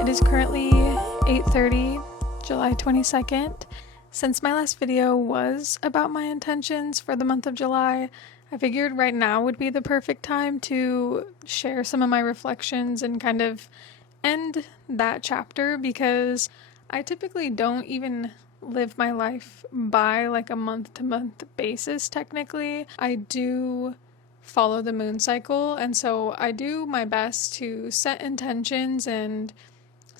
It is currently 8:30, July 22nd. Since my last video was about my intentions for the month of July, I figured right now would be the perfect time to share some of my reflections and kind of end that chapter, because I typically don't even live my life by like a month-to-month basis technically. I do follow the moon cycle, and so I do my best to set intentions and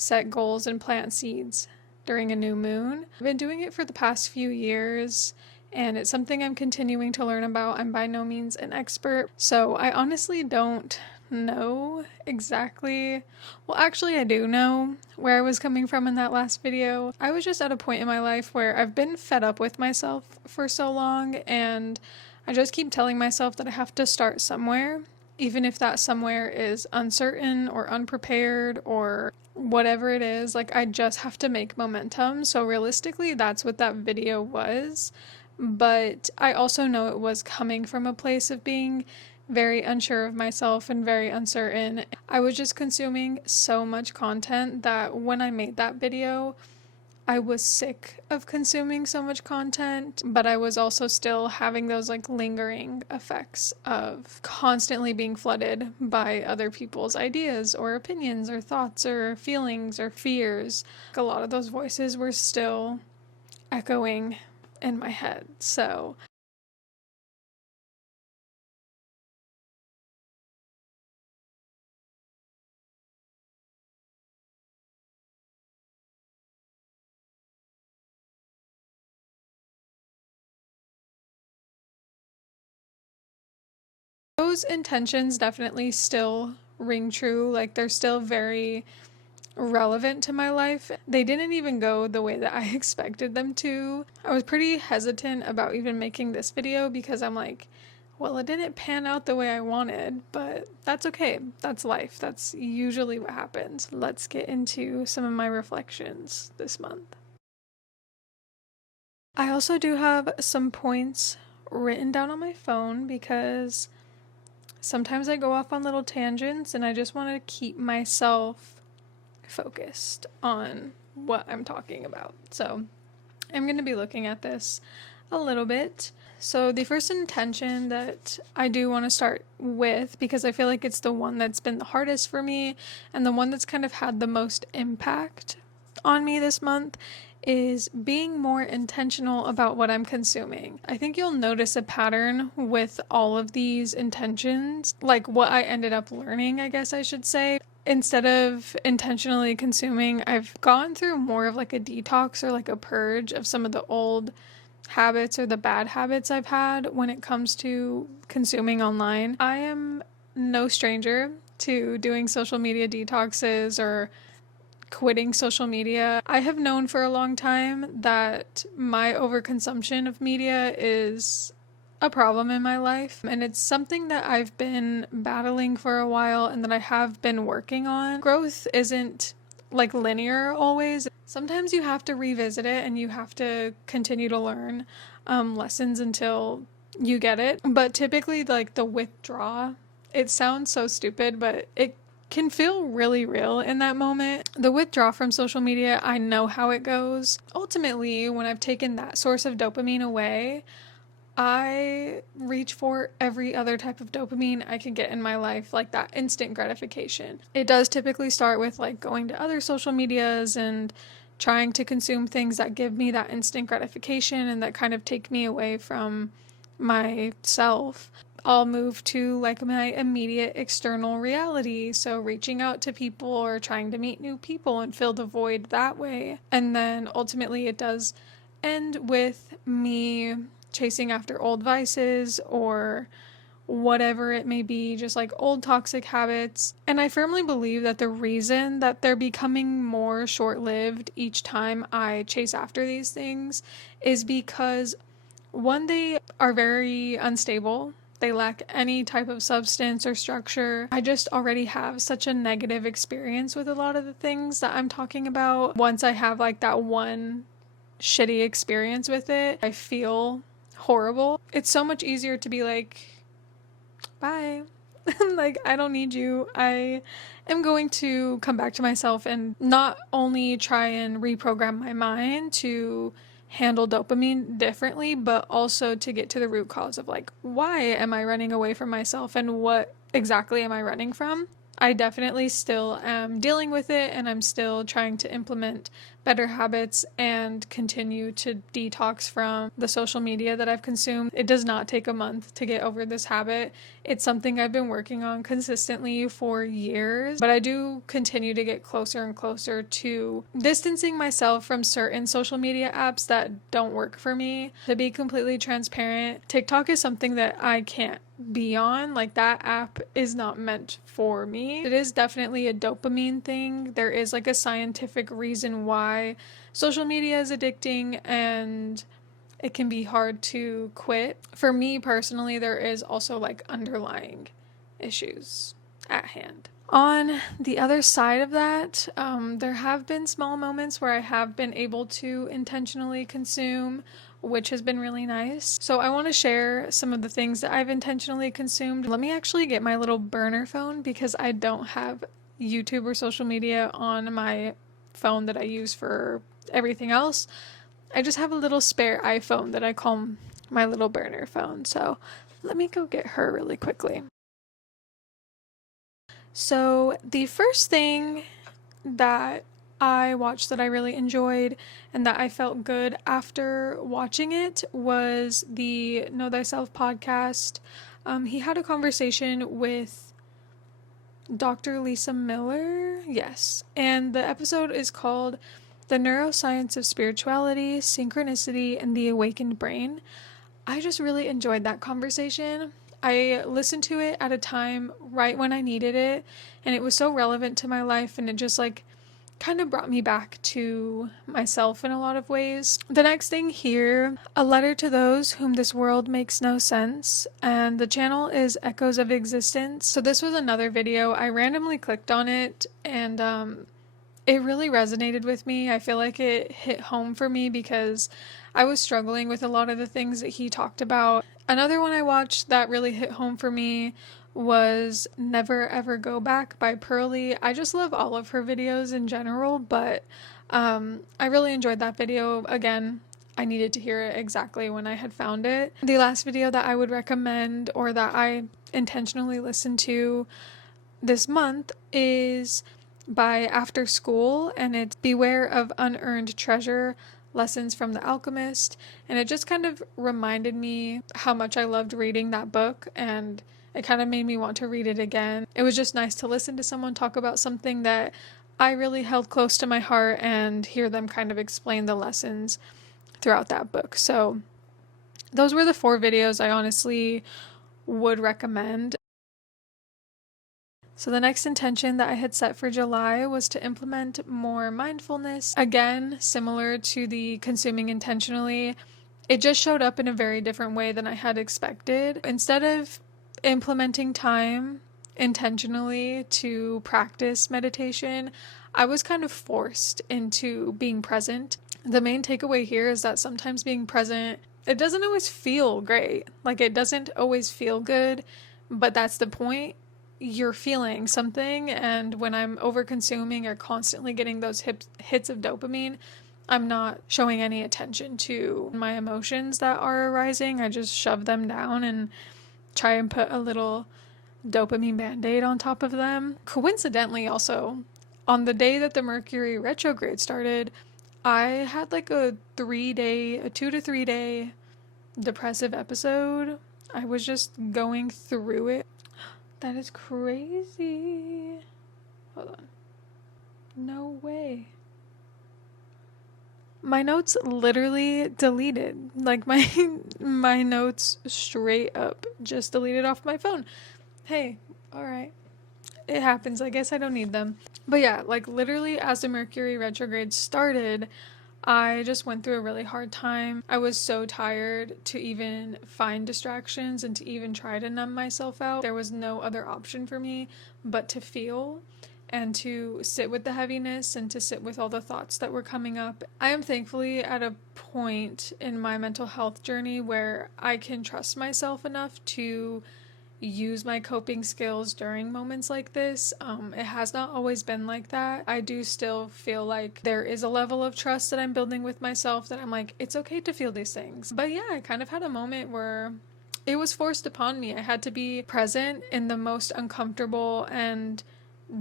set goals and plant seeds during a new moon. I've been doing it for the past few years, and it's something I'm continuing to learn about. I'm by no means an expert, so I honestly don't know exactly. Well, actually, I do know where I was coming from in that last video. I was just at a point in my life where I've been fed up with myself for so long, and I just keep telling myself that I have to start somewhere, even if that somewhere is uncertain or unprepared or whatever it is. Like, I just have to make momentum. So realistically, that's what that video was. But I also know it was coming from a place of being very unsure of myself and very uncertain. I was just consuming so much content that when I made that video, I was sick of consuming so much content, but I was also still having those like lingering effects of constantly being flooded by other people's ideas or opinions or thoughts or feelings or fears. A lot of those voices were still echoing in my head. So those intentions definitely still ring true. Like, they're still very relevant to my life. They didn't even go the way that I expected them to. I was pretty hesitant about even making this video because I'm like, well, it didn't pan out the way I wanted, but that's okay. That's life. That's usually what happens. Let's get into some of my reflections this month. I also do have some points written down on my phone because sometimes I go off on little tangents and I just want to keep myself focused on what I'm talking about. So I'm going to be looking at this a little bit. So the first intention that I do want to start with, because I feel like it's the one that's been the hardest for me and the one that's kind of had the most impact on me this month, is being more intentional about what I'm consuming. I think you'll notice a pattern with all of these intentions, like what I ended up learning, I guess I should say. Instead of intentionally consuming, I've gone through more of like a detox or like a purge of some of the old habits or the bad habits I've had when it comes to consuming online. I am no stranger to doing social media detoxes or quitting social media. I have known for a long time that my overconsumption of media is a problem in my life, and it's something that I've been battling for a while and that I have been working on. Growth isn't like linear always. Sometimes you have to revisit it and you have to continue to learn lessons until you get it. But typically, like, the withdrawal, it sounds so stupid, but it can feel really real in that moment. The withdrawal from social media, I know how it goes. Ultimately, when I've taken that source of dopamine away, I reach for every other type of dopamine I can get in my life, like that instant gratification. It does typically start with like going to other social medias and trying to consume things that give me that instant gratification and that kind of take me away from myself. I'll move to like my immediate external reality, so reaching out to people or trying to meet new people and fill the void that way. And then ultimately it does end with me chasing after old vices or whatever it may be, just like old toxic habits. And I firmly believe that the reason that they're becoming more short-lived each time I chase after these things is because, one, they are very unstable. They lack any type of substance or structure. I just already have such a negative experience with a lot of the things that I'm talking about. Once I have like that one shitty experience with it, I feel horrible. It's so much easier to be like, bye. Like, I don't need you. I am going to come back to myself and not only try and reprogram my mind to handle dopamine differently, but also to get to the root cause of like, why am I running away from myself and what exactly am I running from? I definitely still am dealing with it, and I'm still trying to implement better habits and continue to detox from the social media that I've consumed. It does not take a month to get over this habit. It's something I've been working on consistently for years, but I do continue to get closer and closer to distancing myself from certain social media apps that don't work for me. To be completely transparent, TikTok is something that I can't be on. Like, that app is not meant for me. It is definitely a dopamine thing. There is like a scientific reason why social media is addicting and it can be hard to quit. For me personally, there is also like underlying issues at hand. On the other side of that, there have been small moments where I have been able to intentionally consume, which has been really nice. So I want to share some of the things that I've intentionally consumed. Let me actually get my little burner phone because I don't have YouTube or social media on my phone that I use for everything else. I just have a little spare iPhone that I call my little burner phone. So let me go get her really quickly. So the first thing that I watched that I really enjoyed and that I felt good after watching it was the Know Thyself podcast. He had a conversation with Dr. Lisa Miller, yes, and the episode is called The Neuroscience of Spirituality, Synchronicity, and the Awakened Brain. I just really enjoyed that conversation. I listened to it at a time right when I needed it, and it was so relevant to my life, and it just like kind of brought me back to myself in a lot of ways. The next thing here, A Letter to Those Whom This World Makes No Sense, and the channel is Echoes of Existence. So this was another video. I randomly clicked on it, and it really resonated with me. I feel like it hit home for me because I was struggling with a lot of the things that he talked about. Another one I watched that really hit home for me was Never Ever Go Back by Pearly. I just love all of her videos in general, but I really enjoyed that video. Again, I needed to hear it exactly when I had found it. The last video that I would recommend, or that I intentionally listened to this month, is by After School, and it's Beware of Unearned Treasure, Lessons from the Alchemist. And it just kind of reminded me how much I loved reading that book, and it kind of made me want to read it again. It was just nice to listen to someone talk about something that I really held close to my heart and hear them kind of explain the lessons throughout that book. So those were the 4 videos I honestly would recommend. So the next intention that I had set for July was to implement more mindfulness. Again, similar to the consuming intentionally, it just showed up in a very different way than I had expected. Instead of implementing time intentionally to practice meditation, I was kind of forced into being present. The main takeaway here is that sometimes being present, it doesn't always feel great. Like, it doesn't always feel good, but that's the point. You're feeling something, and when I'm over consuming or constantly getting those hits of dopamine, I'm not showing any attention to my emotions that are arising. I just shove them down and try and put a little dopamine band-aid on top of them. Coincidentally, also, on the day that the Mercury retrograde started, I had like a 2 to 3 day depressive episode. I was just going through it. That is crazy. Hold on. No way. My notes literally deleted. Like my notes straight up just deleted off my phone. Hey, all right. It happens. I guess I don't need them. But yeah, like literally as the Mercury retrograde started, I just went through a really hard time. I was so tired to even find distractions and to even try to numb myself out. There was no other option for me but to feel and to sit with the heaviness and to sit with all the thoughts that were coming up. I am thankfully at a point in my mental health journey where I can trust myself enough to use my coping skills during moments like this. It has not always been like that. I do still feel like there is a level of trust that I'm building with myself that I'm like, it's okay to feel these things. But yeah, I kind of had a moment where it was forced upon me. I had to be present in the most uncomfortable and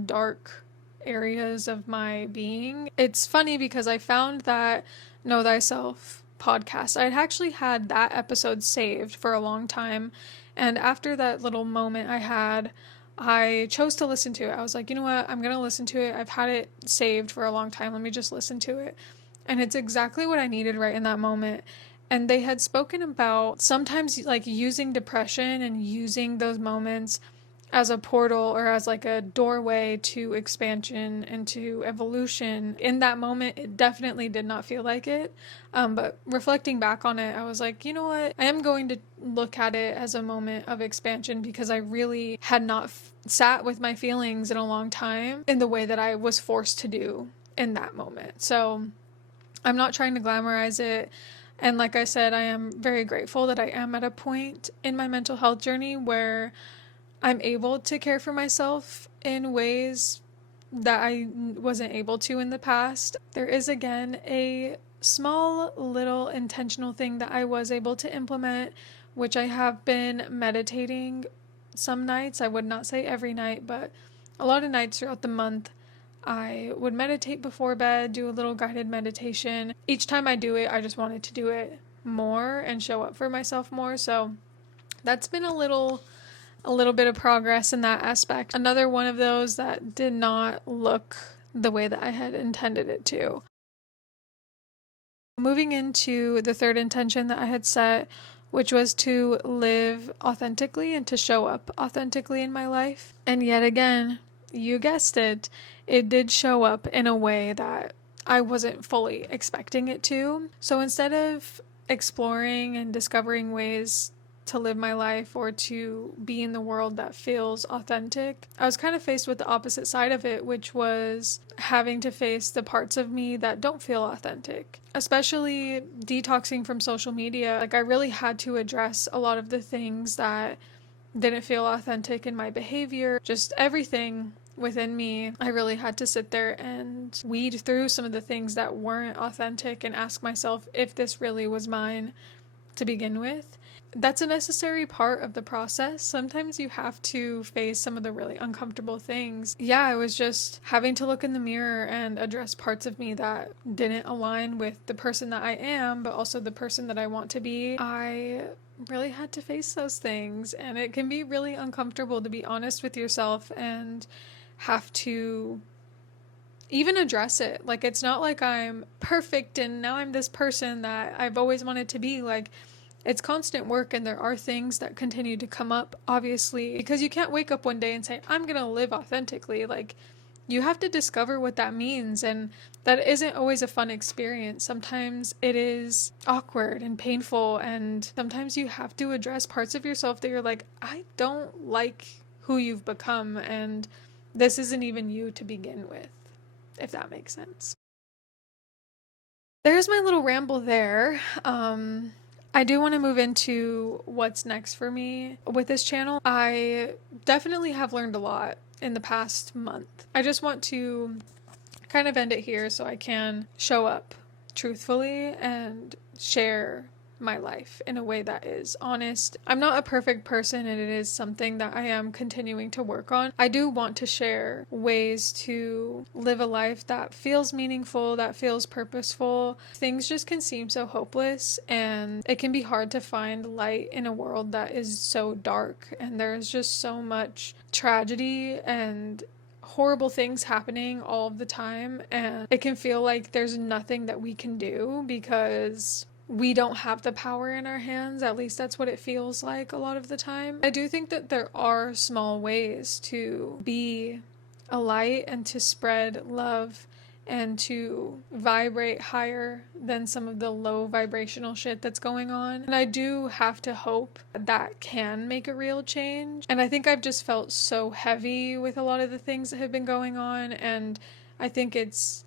dark areas of my being. It's funny because I found that Know Thyself podcast, I'd actually had that episode saved for a long time. And after that little moment I had, I chose to listen to it. I was like, you know what? I'm going to listen to it. I've had it saved for a long time. Let me just listen to it. And it's exactly what I needed right in that moment. And they had spoken about sometimes like using depression and using those moments as a portal or as like a doorway to expansion and to evolution. In that moment, it definitely did not feel like it. But reflecting back on it, I was like, you know what? I am going to look at it as a moment of expansion because I really had not sat with my feelings in a long time in the way that I was forced to do in that moment. So I'm not trying to glamorize it. And like I said, I am very grateful that I am at a point in my mental health journey where I'm able to care for myself in ways that I wasn't able to in the past. There is again a small little intentional thing that I was able to implement, which I have been meditating some nights. I would not say every night, but a lot of nights throughout the month. I would meditate before bed, do a little guided meditation. Each time I do it, I just wanted to do it more and show up for myself more. So that's been a little bit of progress in that aspect. Another one of those that did not look the way that I had intended it to. Moving into the third intention that I had set, which was to live authentically and to show up authentically in my life. And yet again, you guessed it, it did show up in a way that I wasn't fully expecting it to. So instead of exploring and discovering ways to live my life or to be in the world that feels authentic, I was kind of faced with the opposite side of it, which was having to face the parts of me that don't feel authentic. Especially detoxing from social media, like I really had to address a lot of the things that didn't feel authentic in my behavior, just everything within me. I really had to sit there and weed through some of the things that weren't authentic and ask myself if this really was mine to begin with. That's a necessary part of the process. Sometimes you have to face some of the really uncomfortable things. Yeah, I was just having to look in the mirror and address parts of me that didn't align with the person that I am, but also the person that I want to be. I really had to face those things, and it can be really uncomfortable to be honest with yourself and have to even address it. Like, it's not like I'm perfect and now I'm this person that I've always wanted to be. Like, it's constant work, and there are things that continue to come up, obviously, because you can't wake up one day and say, I'm going to live authentically. Like, you have to discover what that means, and that isn't always a fun experience. Sometimes it is awkward and painful, and sometimes you have to address parts of yourself that you're like, I don't like who you've become, and this isn't even you to begin with, if that makes sense. There's my little ramble there. I do want to move into what's next for me with this channel. I definitely have learned a lot in the past month. I just want to kind of end it here so I can show up truthfully and share my life in a way that is honest. I'm not a perfect person, and it is something that I am continuing to work on. I do want to share ways to live a life that feels meaningful, that feels purposeful. Things just can seem so hopeless, and it can be hard to find light in a world that is so dark, and there's just so much tragedy and horrible things happening all of the time, and it can feel like there's nothing that we can do because we don't have the power in our hands. At least that's what it feels like a lot of the time. I do think that there are small ways to be a light and to spread love and to vibrate higher than some of the low vibrational shit that's going on. And I do have to hope that can make a real change. And I think I've just felt so heavy with a lot of the things that have been going on, and I think it's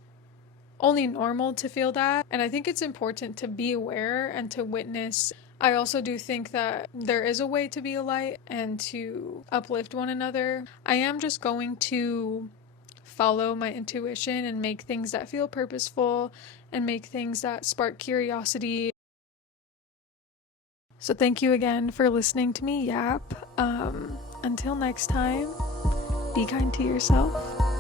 only normal to feel that. And I think it's important to be aware and to witness. I also do think that there is a way to be a light and to uplift one another. I am just going to follow my intuition and make things that feel purposeful and make things that spark curiosity. So thank you again for listening to me yap. Until next time, be kind to yourself.